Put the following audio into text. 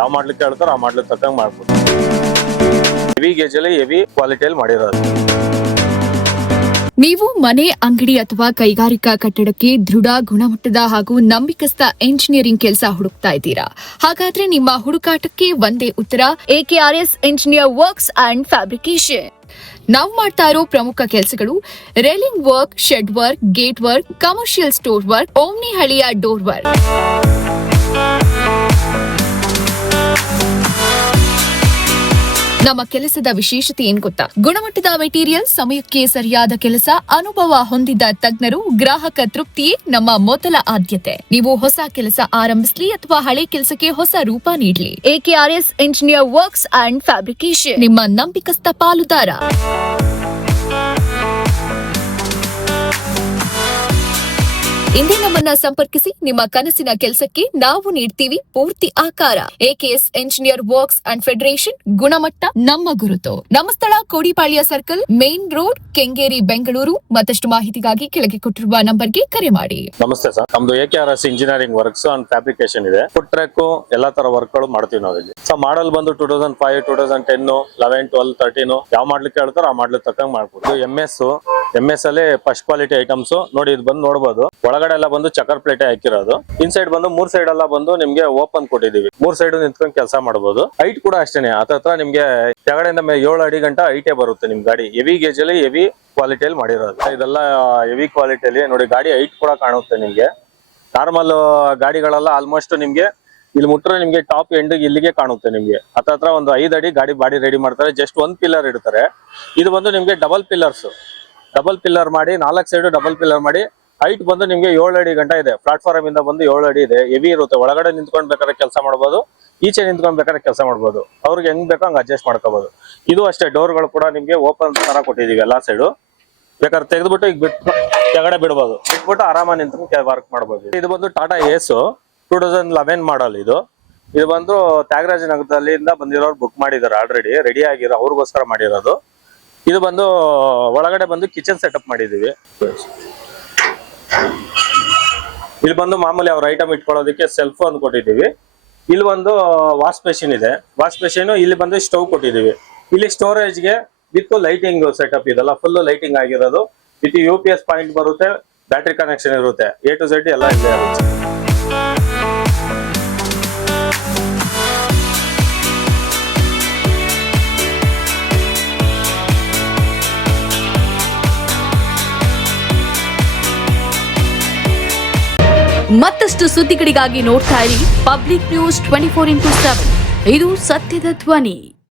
ಯಾವ ಮಾಡ್ಲಿಕ್ಕೆ ಹೇಳ್ತಾರೋ ಆ ಮಾಡ್ಲಿಕ್ಕೆ ತಕ್ಕಂಗೆ ಮಾಡ್ಬೋದು. ಹೆವಿ ಗೇಜ್ ಅಲ್ಲಿ ಹೆವಿ ಕ್ವಾಲಿಟಿಯಲ್ಲಿ ಮಾಡಿರೋದು. ನೀವು ಮನೆ, ಅಂಗಡಿ ಅಥವಾ ಕೈಗಾರಿಕಾ ಕಟ್ಟಡಕ್ಕೆ ದೃಢ ಗುಣಮಟ್ಟದ ಹಾಗೂ ನಂಬಿಕಸ್ಥ ಎಂಜಿನಿಯರಿಂಗ್ ಕೆಲಸ ಹುಡುಕ್ತಾ ಇದ್ದೀರಾ? ಹಾಗಾದ್ರೆ ನಿಮ್ಮ ಹುಡುಕಾಟಕ್ಕೆ ಒಂದೇ ಉತ್ತರ, AKRS engineer works and fabrication. ನಾವು ಮಾಡ್ತಾ ಇರೋ ಪ್ರಮುಖ ಕೆಲಸಗಳು railing work, shed work, gate work, commercial store work, omni ಹಳಿಯ ಡೋರ್ ವರ್ಕ್. ನಮ್ಮ ಕೆಲಸದ ವಿಶೇಷತೆ ಏನ್ ಗೊತ್ತಾ? ಗುಣಮಟ್ಟದ ಮೆಟೀರಿಯಲ್, ಸಮಯಕ್ಕೆ ಸರಿಯಾದ ಕೆಲಸ, ಅನುಭವ ಹೊಂದಿದ ತಜ್ಞರು, ಗ್ರಾಹಕ ತೃಪ್ತಿಯೇ ನಮ್ಮ ಮೊದಲ ಆದ್ಯತೆ. ನೀವು ಹೊಸ ಕೆಲಸ ಆರಂಭಿಸಲಿ ಅಥವಾ ಹಳೆ ಕೆಲಸಕ್ಕೆ ಹೊಸ ರೂಪ ನೀಡಲಿ, AKRS engineer works and fabrication ನಿಮ್ಮ ನಂಬಿಕಸ್ಥ ಪಾಲುದಾರ. ಇಂದೇ ನಮ್ಮನ್ನ ಸಂಪರ್ಕಿಸಿ. ನಿಮ್ಮ ಕನಸಿನ ಕೆಲಸಕ್ಕೆ ನಾವು ನೀಡ್ತೀವಿ ಪೂರ್ತಿ ಆಕಾರ. AKS engineer works and federation, ಗುಣಮಟ್ಟ ನಮ್ಮ ಗುರುತು. ನಮ್ಮ ಸ್ಥಳ Kodipalya circle, main road, Kengeri, Bengaluru. ಮತ್ತಷ್ಟು ಮಾಹಿತಿಗಾಗಿ ಕೆಳಗೆ ಕೊಟ್ಟಿರುವ ನಂಬರ್ಗೆ ಕರೆ ಮಾಡಿ. ನಮಸ್ತೆ ಸರ್, ನಮ್ದು AKRS engineering works and fabrication ಇದೆ. ಫುಡ್ ಟ್ರ್ಯಾಕ್ ಎಲ್ಲಾ ತರ ವರ್ಕ್ ಗಳು ಮಾಡ್ತೀವಿ ನಾವು ಇಲ್ಲಿ. ಸೊ ಮಾಡಲ್ ಬಂದು 2005, 2010, 11, 12, 13 ಯಾವ ಮಾಡ್ಲಿಕ್ಕೆ ಹೇಳ್ತಾರೋ ಆ ಮಾಡ್ಲಿಕ್ಕೆ ತಕ್ಕಂಗೆ ಮಾಡ್ಬೋದು. MS ಅಲ್ಲಿ ಫಸ್ಟ್ ಕ್ವಾಲಿಟಿ ಐಟಮ್ಸ್ ನೋಡಿ. ಇದು ಬಂದು ನೋಡಬಹುದು, ಒಳಗಡೆ ಎಲ್ಲ ಬಂದು ಚಕರ್ ಪ್ಲೇಟೆ ಹಾಕಿರೋದು. ಇನ್ಸೈಡ್ ಬಂದು 3 ಸೈಡ್ ಎಲ್ಲ ಬಂದು ನಿಮ್ಗೆ ಓಪನ್ ಕೊಟ್ಟಿದೀವಿ. 3 ಸೈಡ್ ನಿಂತ್ಕೊಂಡು ಕೆಲಸ ಮಾಡಬಹುದು. ಹೈಟ್ ಕೂಡ ಅಷ್ಟೇನೆ, ಹತ್ರ ನಿಮ್ಗೆ ಕೆಳಗಡೆಯಿಂದ 7 ಅಡಿ ಗಂಟ ಹೈಟೇ ಬರುತ್ತೆ ನಿಮ್ ಗಾಡಿ. ಹೆವಿ ಗೇಜ್ ಅಲ್ಲಿ ಹೆವಿ ಕ್ವಾಲಿಟಿಯಲ್ಲಿ ಮಾಡಿರೋದು. ಇದೆಲ್ಲ ಹೆವಿ ಕ್ವಾಲಿಟಿಯಲ್ಲಿ ನೋಡಿ. ಗಾಡಿ ಹೈಟ್ ಕೂಡ ಕಾಣುತ್ತೆ ನಿಮ್ಗೆ. ನಾರ್ಮಲ್ ಗಾಡಿಗಳೆಲ್ಲ ಆಲ್ಮೋಸ್ಟ್ ನಿಮ್ಗೆ ಇಲ್ಲಿ ಮುಟ್ರೆ ನಿಮ್ಗೆ ಟಾಪ್ ಎಂಡ್ ಇಲ್ಲಿಗೆ ಕಾಣುತ್ತೆ ನಿಮ್ಗೆ. ಹತ್ರ ಒಂದು 5 ಅಡಿ ಗಾಡಿ ಬಾಡಿ ರೆಡಿ ಮಾಡ್ತಾರೆ. ಜಸ್ಟ್ 1 ಪಿಲ್ಲರ್ ಇಡ್ತಾರೆ. ಇದು ಬಂದು ನಿಮ್ಗೆ ಡಬಲ್ ಪಿಲ್ಲರ್ ಮಾಡಿ 4 ಸೈಡ್ ಡಬಲ್ ಪಿಲ್ಲರ್ ಮಾಡಿ ಹೈಟ್ ಬಂದು ನಿಮ್ಗೆ 7 ಅಡಿ ಗಂಟ ಇದೆ. ಪ್ಲಾಟ್ಫಾರ್ಮ್ ಇಂದ ಬಂದು 7 ಅಡಿ ಇದೆ. ಹೆವಿ ಇರುತ್ತೆ. ಒಳಗಡೆ ನಿಂತ್ಕೊಂಡ್ ಬೇಕಾದ್ರೆ ಕೆಲಸ ಮಾಡ್ಬೋದು, ಈಚೆ ನಿಂತ್ಕೊಂಡ್ ಬೇಕಾದ್ರೆ ಕೆಲಸ ಮಾಡ್ಬೋದು. ಅವ್ರಿಗೆ ಹೆಂಗ್ ಬೇಕೋ ಹಂಗ ಅಡ್ಜಸ್ಟ್ ಮಾಡ್ಕೋಬಹುದು. ಇದು ಅಷ್ಟೇ, ಡೋರ್ಗಳು ಕೂಡ ನಿಮ್ಗೆ ಓಪನ್ ತರ ಕೊಟ್ಟಿದೀವಿ ಎಲ್ಲಾ ಸೈಡು. ಬೇಕಾದ್ರೆ ತೆಗೆದ್ಬಿಟ್ಟು ಈಗ ಕೆಳಗಡೆ ಬಿಡ್ಬೋದು, ಬಿಟ್ಬಿಟ್ಟು ಆರಾಮಾಗಿ ನಿಂತ್ಕೊಂಡು ವರ್ಕ್ ಮಾಡ್ಬೋದು. ಇದು ಬಂದು ಟಾಟಾ ಏಸ್ 2011 ಮಾಡಲ್. ಇದು ಬಂದು ತ್ಯಾಗರಾಜ ನಗರದಲ್ಲಿಂದ ಬಂದಿರೋರು ಬುಕ್ ಮಾಡಿದ್ದಾರೆ, ಆಲ್ರೆಡಿ ರೆಡಿ ಆಗಿರೋ ಅವ್ರಿಗೋಸ್ಕರ ಮಾಡಿರೋದು. ಇದು ಬಂದು ಒಳಗಡೆ ಬಂದು ಕಿಚನ್ ಸೆಟಪ್ ಮಾಡಿದೀವಿ. ಇಲ್ಲಿ ಬಂದು ಮಾಮೂಲಿ ಅವ್ರ ಐಟಮ್ ಇಟ್ಕೊಳ್ಳೋದಕ್ಕೆ ಸೆಲ್ಫ್ ಒಂದು ಕೊಟ್ಟಿದ್ದೀವಿ. ಇಲ್ಲಿ ಒಂದು ವಾಶ್ ಬೇಸಿನ್ ಇದೆ. ವಾಶ್ ಬೇಸಿನ್ ಇಲ್ಲಿ ಬಂದು ಸ್ಟವ್ ಕೊಟ್ಟಿದ್ದೀವಿ. ಇಲ್ಲಿ ಸ್ಟೋರೇಜ್ಗೆ ವಿತ್ ಲೈಟಿಂಗ್ ಸೆಟಪ್, ಇದೆಲ್ಲ ಫುಲ್ ಲೈಟಿಂಗ್ ಆಗಿರೋದು. ವಿತ್ UPS ಪಾಯಿಂಟ್ ಬರುತ್ತೆ, ಬ್ಯಾಟ್ರಿ ಕನೆಕ್ಷನ್ ಇರುತ್ತೆ, A to Z ಎಲ್ಲ ಇಲ್ಲೇ ಇರುತ್ತೆ. ಮತ್ತಷ್ಟು ಸುದ್ದಿಗಳಿಗಾಗಿ ನೋಡ್ತಾ ಇರಿ ಪಬ್ಲಿಕ್ ನ್ಯೂಸ್ 24x7. ಇದು ಸತ್ಯದ ಧ್ವನಿ.